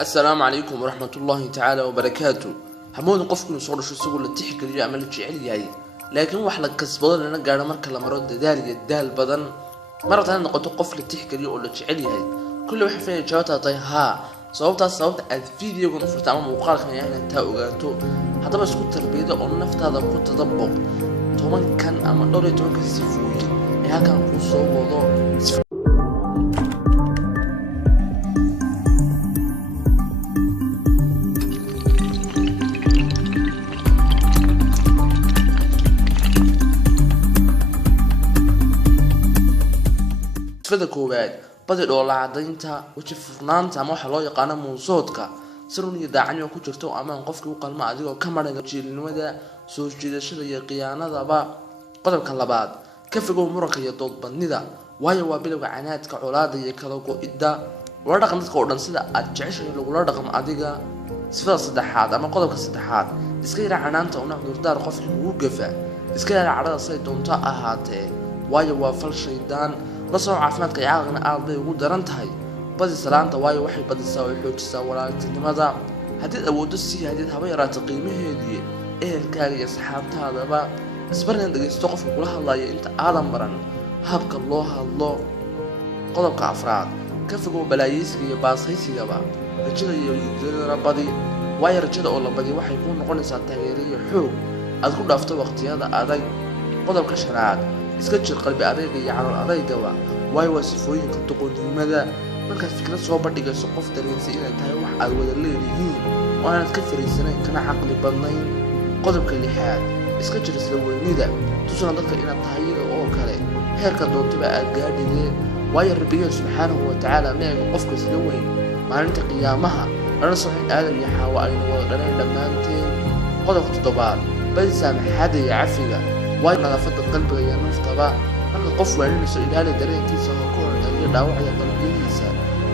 السلام عليكم ورحمة الله تعالى وبركاته. حمود قفكم صور شو سووا اللي تحكي لي عمل جعل جاي، لكن واحد كسبان لنا قاعد مركل لما رد دالي الدال بدن مرة ثانية نقطة قفل تحكي لي ولا جعل جاي كل واحد فينا جواتها طي ها صوت الفيديو كنا فرت عمل مقال كان يعني انت وقالتو حتى بس كنت تربيده أو نفط هذا كنت تطبق تومن كان أما دوري تومن كسيفوي إيه كان قصة وضوء فدا كوباد بدل ولا عدينتا وشفرنانتا ما حلو يقانا موصوتك سروني داعني وكو جرتو امان قفكي وقلما adigoo ka maran jiilnimada soo jiidashada iyo qiyaanadaba qodobka labaad ka fogow muranka iyo dood badnida waayo waa bilowga canaadka colaada iyo kala go'ida wada dhaqan dadka oo dhan sida aad jeceshahay lagula dhaqmo adiga sifada saddexaad ama qodobka saddexaad iska yara canaanta una cudurdaar qofkii ugu gafa iska yara carada say doonto ahaatee waayo waa fal shaydaan la soo caafimaadka yaaqna aad bay ugu daran tahay badi salaanta waayo waxay badisaa oo xoojisaa walaaltinimada hadii awoodo si hadii haba yaraata qiimaheedii ehelkaaga iyo saxaabtaadaba isbarnaan dhageysto qofka kula hadlaya inta aadan baran habka loo hadlo qodobka afraad ka fogow balaayisiga iyo baasaysigaba rajada iyo yidada badi waayo rajada oo la badi waxay ku noqonaysaa taageero iyo xoog aad ku dhaafto waqtiyada adag qodobka shanaad iska jir qalbi adayga iyo calool adaygaba waayo waa sifooyinka doqonnimada markaad fikrad soo bandhigayso qof dareensi inay tahay wax aad wada leedihiin oo aanad ka fariisanayn kana caqli badnayn qodobka lixaad iska jir isla weynida tusana dadka inaad tahay iyaga oo kale heerka doontaba aad gaadhidee waayo rabbigeen subxaanahu watacaala ma eego qofka isla weyn maalinta qiyaamaha lana soxin aadan iyo xaawa aynu wada dhanayn dhammaanteen qodobka toddobaad badi saamaxaada iyo cafiga waayo nadaafada qalbiga iyo naftaba marka qof waaninayso ilaali dareenkiisa oo ka hortagaya dhaawacaya qalbiyadiisa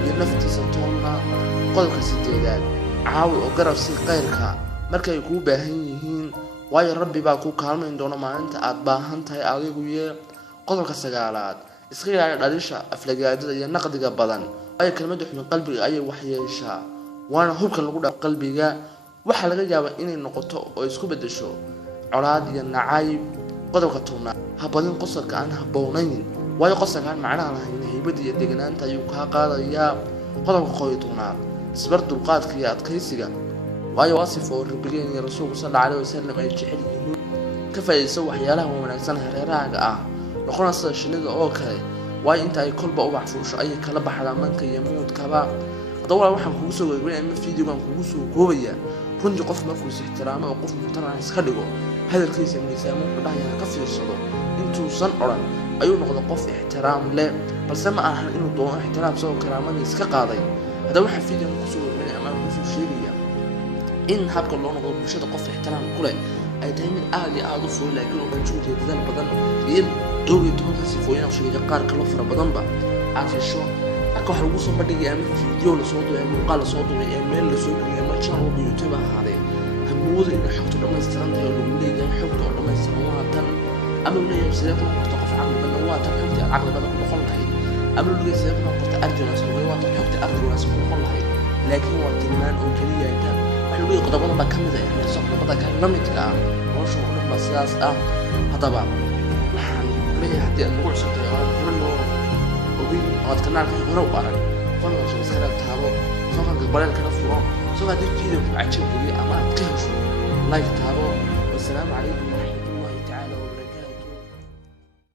iyo naftiisa toonna qodobka sideedaad caawi oo garab sii qayrka markay kuu baahan yihiin waayo rabbi baa kuu kaalmayn doona maalinta aad baahan tahay adigu yee qodobka sagaalaad iska ilaali dhalisha aflagaadada iyo naqdiga badan waayo kelmada xubin qalbiga ayay waxyeeshaa waana hubka lagu dhaaf qalbiga waxaa laga yaabaa inay noqoto oo isku bedesho colaad iyo nacayb qodobka tobnaad habadin qosolka aan habboonayn waayo qosolka aan macnaha lahayn haybada iyo deganaanta ayuu kaa qaadayaa qodobka qoytoonaad isbar dulqaadka iyo adkaysiga waayo waa sifo rabbigeen iyo rasuulku sallallahu alayhi wasallam ay jecel yihiin ka faa'iideyso waxyaalaha wanaagsan hareerahaaga ah noqona sida shinnida oo kale waayo inta ay kolba u baxfuusho ayay kala baxdaa manka iyo muudkaba hadaba waxaan kugu soo gudbinay ama fiidiyogan kugu soo koobaya runtii qof markuu is ixtiraamo oo qof mutan iska dhigo hadalkiisa miisaan wuxuu dhahayaa ka fiirsado intuusan oran ayuu noqdo qof ixtiraam leh balse ma ahan inuu doono ixtiraam soo karaamadiis ka qaaday hadaba waxa fiidiyogan ku soo gudbinay ama ku soo sheegaya in habka loo noqdo bulshada qof ixtiraam ku leh ay tahay mid aad iyo aad u fudud laakiin oo juhdi dadaal badan iyo dowri tobanka sifooyin sheegay qaar kale fara badanba aad hesho marka waxa lagu soo bandhigay ama fiidiyo la soo duubay muuqaal la soo duubay email la soo geliyay ama channel YouTube ahaadee hamood in xogta dhammaystiran tahay oo lagu leeyahay xogta oo dhammaystiran waa tan ama leeyahay sidee ku noqoto qof caqli badan waa tan xogta caqli badan ku noqon lahayd ama leeyahay sidee ku noqoto arjunas waa tan xogta arjunas ku noqon lahayd laakiin waa tilmaan oo kaliya inta waxa lagu yaqaan qodobada kamid ah ee soqodobada ka lamidka ah oo soo dhuma sidaas ah hadaba waxaan leeyahay hadii aad ugu cusubtahay oo horno ogeyn oo kanaalka hore u arag fadlan subscribe taabo soo kan baleel kala furo soo hadii fiidiyo ku cajib ama aad ka hesho like taabo